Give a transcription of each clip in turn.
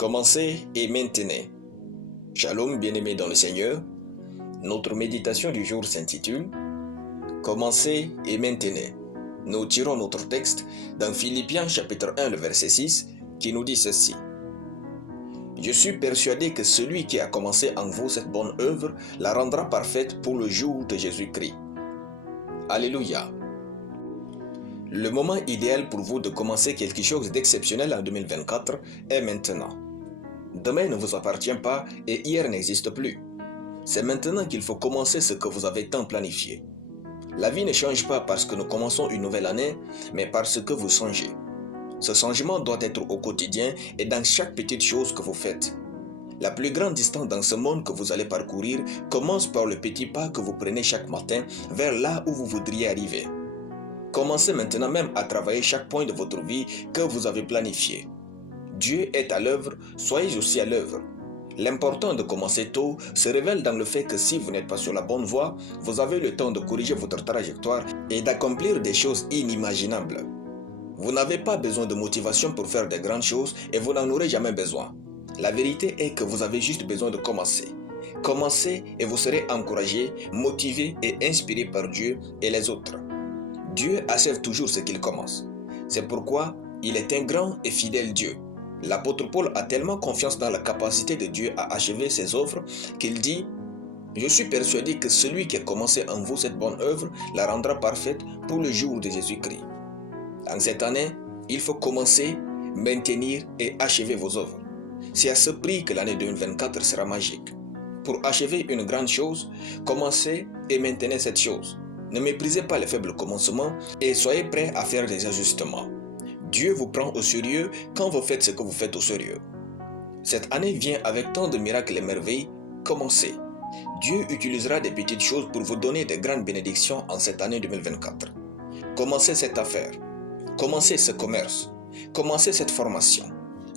Commencez et maintenez. Shalom bien-aimés dans le Seigneur. Notre méditation du jour s'intitule Commencez et maintenez. Nous tirons notre texte dans Philippiens chapitre 1, le verset 6, qui nous dit ceci. Je suis persuadé que celui qui a commencé en vous cette bonne œuvre la rendra parfaite pour le jour de Jésus-Christ. Alléluia. Le moment idéal pour vous de commencer quelque chose d'exceptionnel en 2024 est maintenant. Demain ne vous appartient pas et hier n'existe plus. C'est maintenant qu'il faut commencer ce que vous avez tant planifié. La vie ne change pas parce que nous commençons une nouvelle année, mais parce que vous changez. Ce changement doit être au quotidien et dans chaque petite chose que vous faites. La plus grande distance dans ce monde que vous allez parcourir commence par le petit pas que vous prenez chaque matin vers là où vous voudriez arriver. Commencez maintenant même à travailler chaque point de votre vie que vous avez planifié. Dieu est à l'œuvre, soyez aussi à l'œuvre. L'important de commencer tôt se révèle dans le fait que si vous n'êtes pas sur la bonne voie, vous avez le temps de corriger votre trajectoire et d'accomplir des choses inimaginables. Vous n'avez pas besoin de motivation pour faire de grandes choses et vous n'en aurez jamais besoin. La vérité est que vous avez juste besoin de commencer. Commencez et vous serez encouragé, motivé et inspiré par Dieu et les autres. Dieu achève toujours ce qu'il commence. C'est pourquoi il est un grand et fidèle Dieu. L'apôtre Paul a tellement confiance dans la capacité de Dieu à achever ses œuvres qu'il dit « Je suis persuadé que celui qui a commencé en vous cette bonne œuvre la rendra parfaite pour le jour de Jésus-Christ. » En cette année, il faut commencer, maintenir et achever vos œuvres. C'est à ce prix que l'année 2024 sera magique. Pour achever une grande chose, commencez et maintenez cette chose. Ne méprisez pas les faibles commencements et soyez prêts à faire des ajustements. Dieu vous prend au sérieux quand vous faites ce que vous faites au sérieux. Cette année vient avec tant de miracles et merveilles, commencez. Dieu utilisera des petites choses pour vous donner de grandes bénédictions en cette année 2024. Commencez cette affaire, commencez ce commerce, commencez cette formation,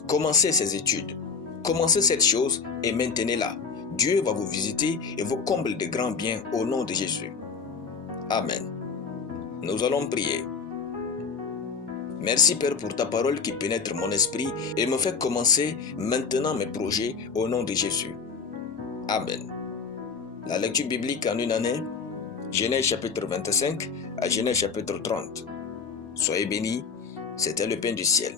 commencez ces études, commencez cette chose et maintenez-la. Dieu va vous visiter et vous comble de grands biens au nom de Jésus. Amen. Nous allons prier. Merci Père pour ta parole qui pénètre mon esprit et me fait commencer maintenant mes projets au nom de Jésus. Amen. La lecture biblique en une année, Genèse chapitre 25 à Genèse chapitre 30. Soyez bénis, c'était le pain du ciel.